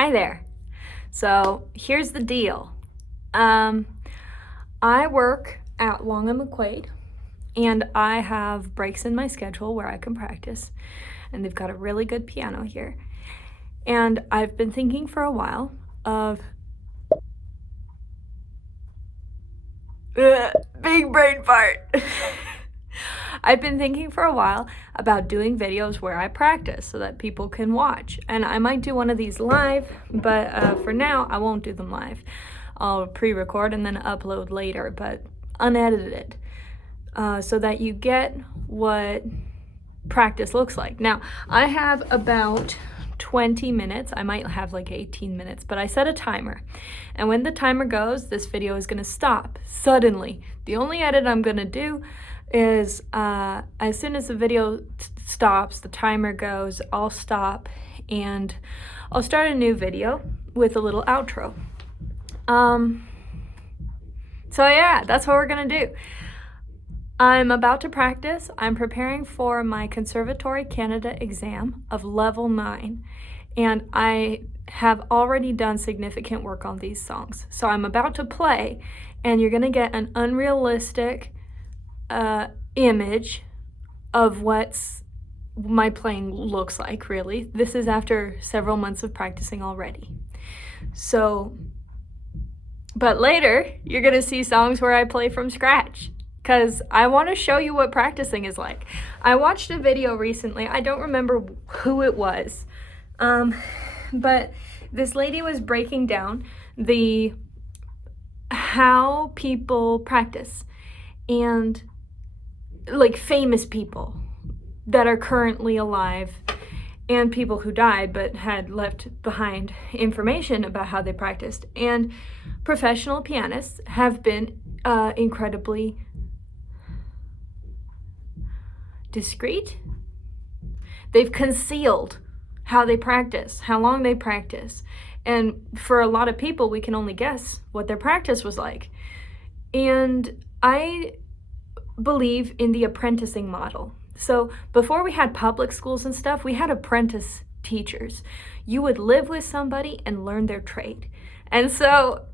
Hi there. So here's the deal. I work at Long and McQuaid, and I have breaks in my schedule where I can practice, and they've got a really good piano here. And I've been thinking for a while of big brain fart. I've been thinking for a while about doing videos where I practice so that people can watch. And I might do one of these live, but for now, I won't do them live. I'll pre-record and then upload later, but unedited, so that you get what practice looks like. Now, I have about 20 minutes. I might have like 18 minutes, but I set a timer. And when the timer goes, this video is gonna stop suddenly. The only edit I'm gonna do is as soon as the video stops, the timer goes, I'll stop and I'll start a new video with a little outro. So yeah, that's what we're gonna do. I'm about to practice. I'm preparing for my Conservatory Canada exam of level 9, and I have already done significant work on these songs. So I'm about to play, and you're gonna get an unrealistic image of what's my playing looks like, really. This is after several months of practicing already. So, but later, you're gonna see songs where I play from scratch, because I want to show you what practicing is like. I watched a video recently, I don't remember who it was, but this lady was breaking down how people practice, and like famous people that are currently alive and people who died but had left behind information about how they practiced. And professional pianists have been incredibly discreet. They've concealed how they practice, how long they practice. And for a lot of people, we can only guess what their practice was like. And I believe in the apprenticing model. So before we had public schools and stuff, we had apprentice teachers. You would live with somebody and learn their trade. And so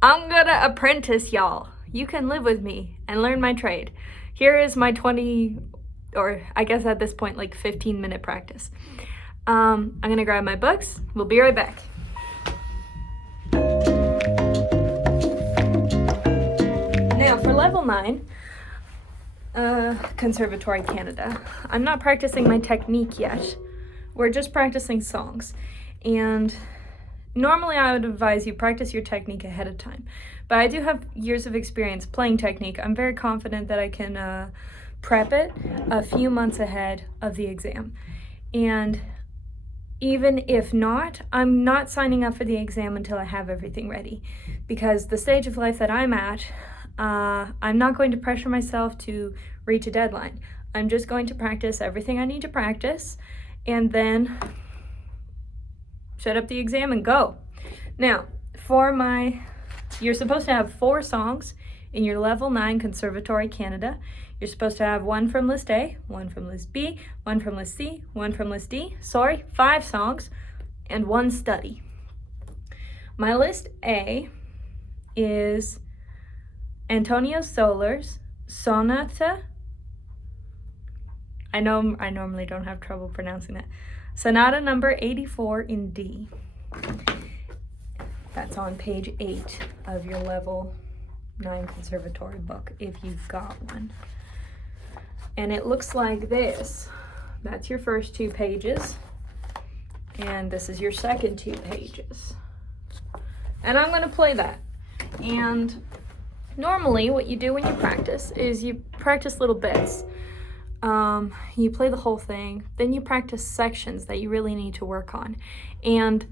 I'm gonna apprentice y'all. You can live with me and learn my trade. Here is my 20, or I guess at this point, like 15-minute practice. I'm gonna grab my books. We'll be right back. Now for level 9, Conservatory Canada, I'm not practicing my technique yet. We're just practicing songs. And normally I would advise you practice your technique ahead of time. But I do have years of experience playing technique. I'm very confident that I can prep it a few months ahead of the exam. And even if not, I'm not signing up for the exam until I have everything ready, because the stage of life that I'm at, I'm not going to pressure myself to reach a deadline. I'm just going to practice everything I need to practice and then set up the exam and go. Now, you're supposed to have 4 songs in your level 9 Conservatory Canada. You're supposed to have 1 from list A, 1 from list B, 1 from list C, 1 from list D. 5 songs and 1 study. My list A is Antonio Soler's Sonata. I know I normally don't have trouble pronouncing that. Sonata number 84 in D. That's on page 8 of your level 9 conservatory book, if you've got one. And it looks like this. That's your first 2 pages. And this is your second 2 pages. And I'm gonna play that. And normally what you do when you practice is you practice little bits. You play the whole thing, then you practice sections that you really need to work on. And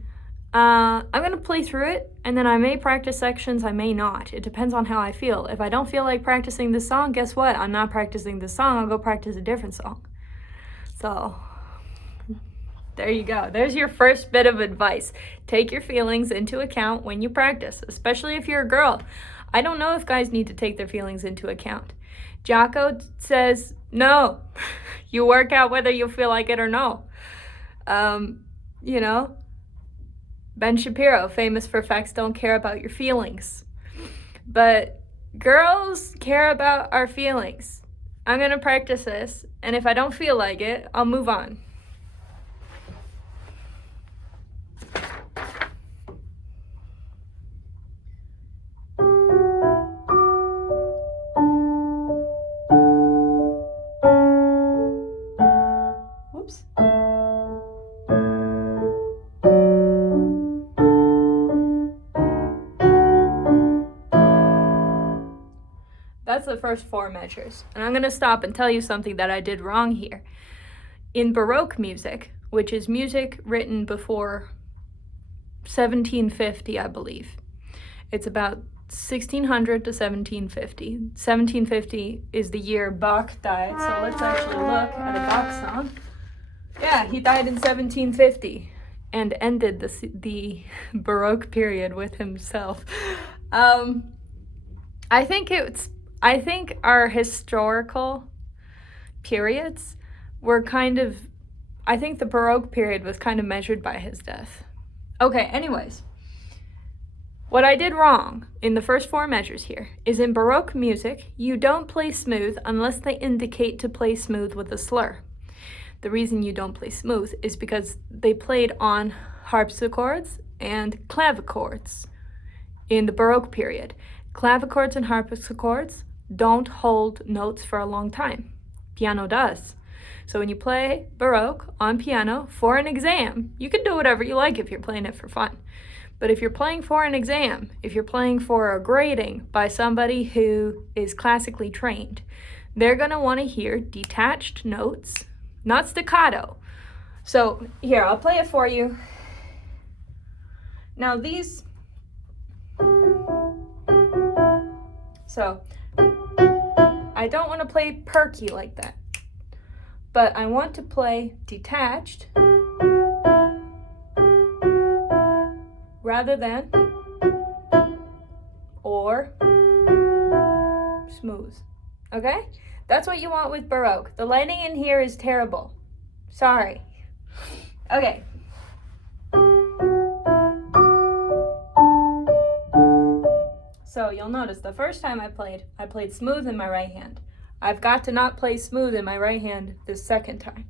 I'm gonna play through it, and then I may practice sections, I may not. It depends on how I feel. If I don't feel like practicing this song, guess what? I'm not practicing this song, I'll go practice a different song. So, there you go. There's your first bit of advice. Take your feelings into account when you practice, especially if you're a girl. I don't know if guys need to take their feelings into account. Jocko says, no, you work out whether you feel like it or no. You know, Ben Shapiro, famous for facts don't care about your feelings. But girls care about our feelings. I'm gonna practice this, and if I don't feel like it, I'll move on. Whoops. That's the first 4 measures. And I'm going to stop and tell you something that I did wrong here. In Baroque music, which is music written before 1750, I believe. It's about 1600 to 1750. 1750 is the year Bach died, so let's actually look at a Bach song. Yeah, he died in 1750 and ended the Baroque period with himself. I think our historical periods were I think the Baroque period was kind of measured by his death. Okay, anyways. What I did wrong in the first 4 measures here is in Baroque music, you don't play smooth unless they indicate to play smooth with a slur. The reason you don't play smooth is because they played on harpsichords and clavichords in the Baroque period. Clavichords and harpsichords don't hold notes for a long time. Piano does. So when you play Baroque on piano for an exam, you can do whatever you like if you're playing it for fun. But if you're playing for an exam, if you're playing for a grading by somebody who is classically trained, they're going to want to hear detached notes, not staccato. So here, I'll play it for you. Now these... So, I don't want to play perky like that, but I want to play detached rather than or smooth, okay? That's what you want with Baroque. The lighting in here is terrible. Sorry. Okay. So you'll notice the first time I played smooth in my right hand. I've got to not play smooth in my right hand this second time.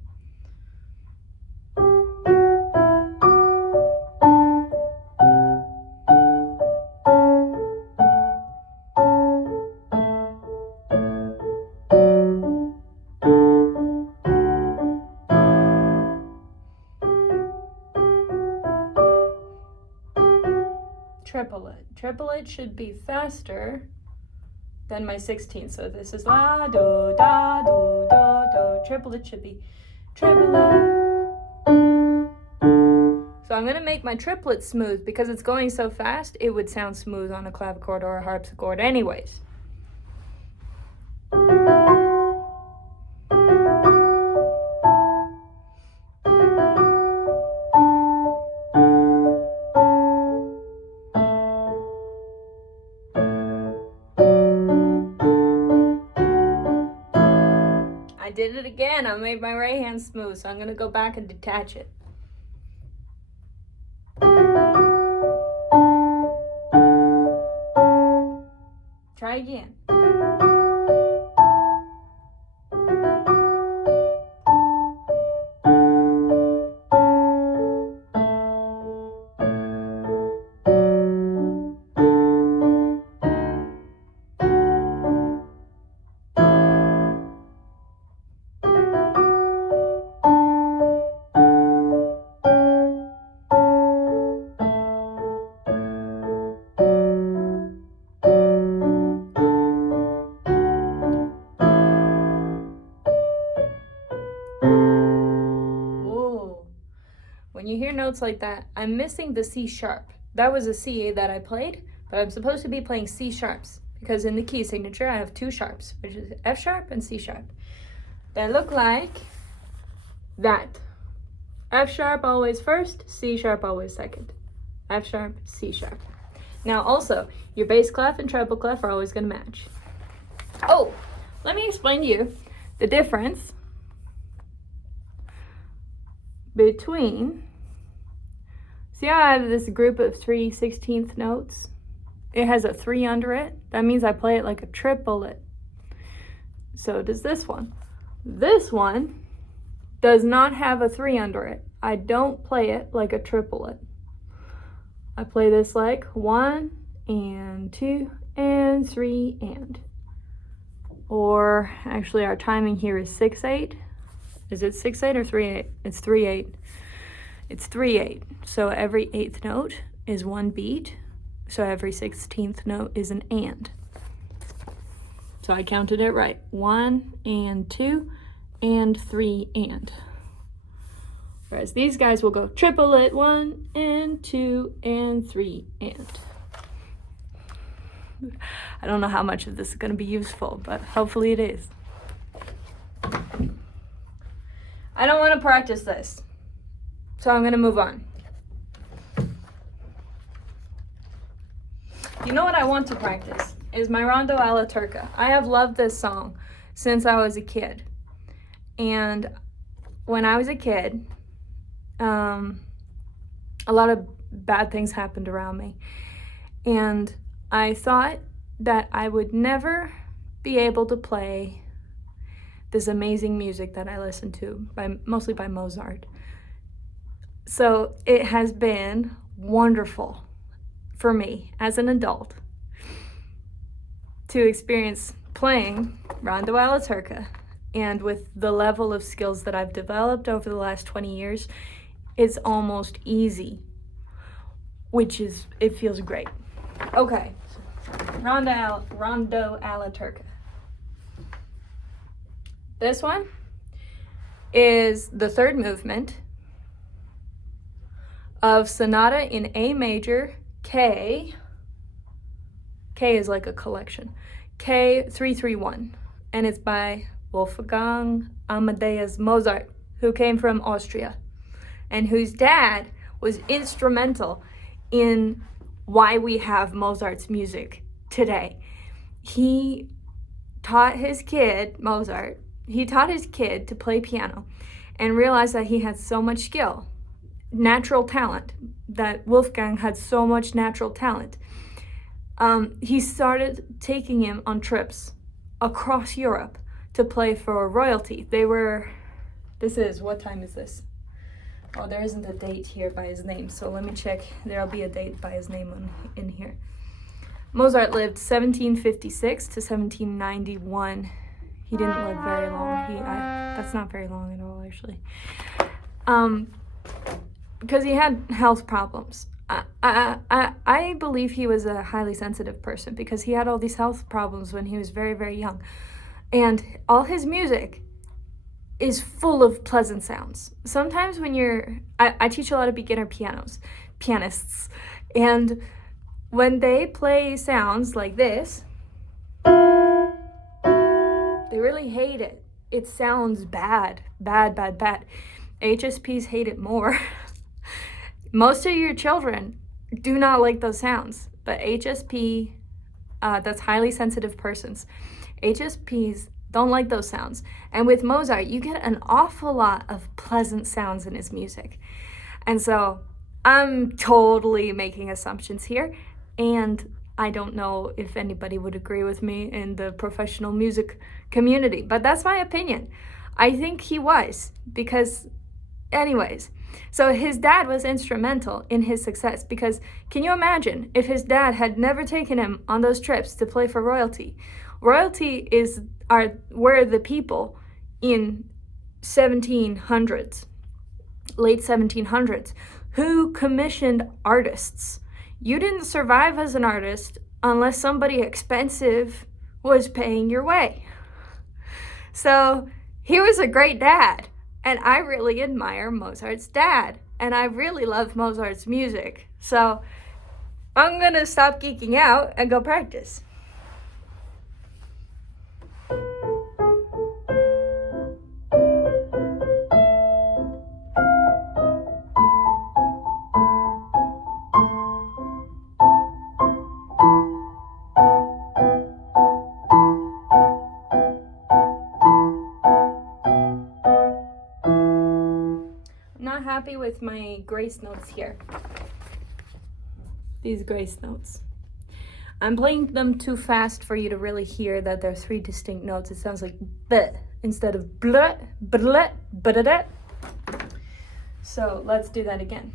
Triplet. Triplet should be faster than my 16th. So this is la, do, da, do, do, do. Triplet should be triplet. So I'm going to make my triplet smooth because it's going so fast, it would sound smooth on a clavichord or a harpsichord anyways. I did it again. I made my right hand smooth, so I'm going to go back and detach it. Try again. When you hear notes like that, I'm missing the C sharp. That was a C that I played, but I'm supposed to be playing C sharps because in the key signature I have 2 sharps, which is F sharp and C sharp. They look like that. F sharp always first, C sharp always second. F sharp, C sharp. Now also, your bass clef and treble clef are always going to match. Oh, let me explain to you the difference between See how I have this group of 3/16 notes? It has a 3 under it. That means I play it like a triplet. So does this one. This one does not have a 3 under it. I don't play it like a triplet. I play this like 1 and 2 and 3 and. Or actually our timing here is 6/8. Is it 6/8 or 3/8? It's 3/8. It's 3/8. So every 8th note is one beat. So every 16th note is an and. So I counted it right. 1 and 2 and 3 and. Whereas these guys will go triplet 1 and 2 and 3 and. I don't know how much of this is going to be useful, but hopefully it is. I don't want to practice this, so I'm going to move on. You know what I want to practice is my Rhondo Alla Turca. I have loved this song since I was a kid. And when I was a kid, a lot of bad things happened around me. And I thought that I would never be able to play this amazing music that I listened to, mostly by Mozart. So it has been wonderful for me as an adult to experience playing Rhondo Alla Turca, and with the level of skills that I've developed over the last 20 years, it's almost easy, it feels great. Okay, Rhondo Alla Turca. This one is the third movement of Sonata in A major, K is like a collection, K 331, and it's by Wolfgang Amadeus Mozart, who came from Austria, and whose dad was instrumental in why we have Mozart's music today. He taught his kid, Mozart, to play piano and realized that he had so much skill, natural talent, that Wolfgang had so much natural talent. He started taking him on trips across Europe to play for royalty. What time is this? Oh, there isn't a date here by his name, so let me check. There'll be a date by his name in here. Mozart lived 1756 to 1791. He didn't live very long. That's not very long at all, actually. Because he had health problems. I believe he was a highly sensitive person because he had all these health problems when he was very, very young. And all his music is full of pleasant sounds. Sometimes when I teach a lot of beginner pianists, and when they play sounds like this, they really hate it. It sounds bad. HSPs hate it more. Most of your children do not like those sounds, but HSP, that's highly sensitive persons, HSPs don't like those sounds. And with Mozart, you get an awful lot of pleasant sounds in his music. And so I'm totally making assumptions here, and I don't know if anybody would agree with me in the professional music community, but that's my opinion. I think he was, because anyways, so his dad was instrumental in his success, because can you imagine if his dad had never taken him on those trips to play for royalty? Royalty were the people in 1700s, late 1700s, who commissioned artists. You didn't survive as an artist unless somebody expensive was paying your way. So he was a great dad, and I really admire Mozart's dad, and I really love Mozart's music. So I'm gonna stop geeking out and go practice. Happy with my grace notes here. these grace notes. I'm playing them too fast for you to really hear that there are 3 distinct notes. It sounds like B instead of blah, blah, blah. So let's do that again.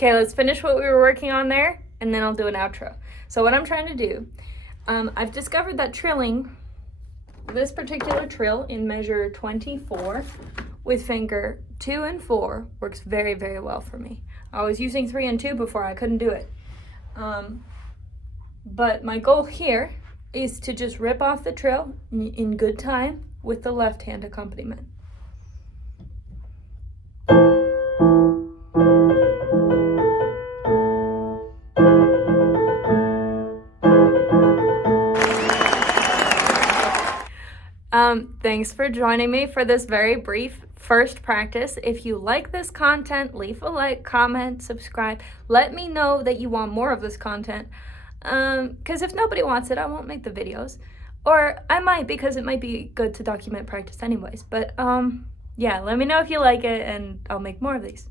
Okay, let's finish what we were working on there, and then I'll do an outro. So what I'm trying to do, I've discovered that trilling, this particular trill in measure 24 with finger 2 and 4 works very, very well for me. I was using 3 and 2 before, I couldn't do it. But my goal here is to just rip off the trill in good time with the left hand accompaniment. Thanks for joining me for this very brief first practice. If you like this content, leave a like, comment, subscribe. Let me know that you want more of this content, because if nobody wants it, I won't make the videos. Or I might, because it might be good to document practice anyways. But yeah, let me know if you like it, and I'll make more of these.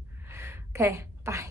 Okay, bye.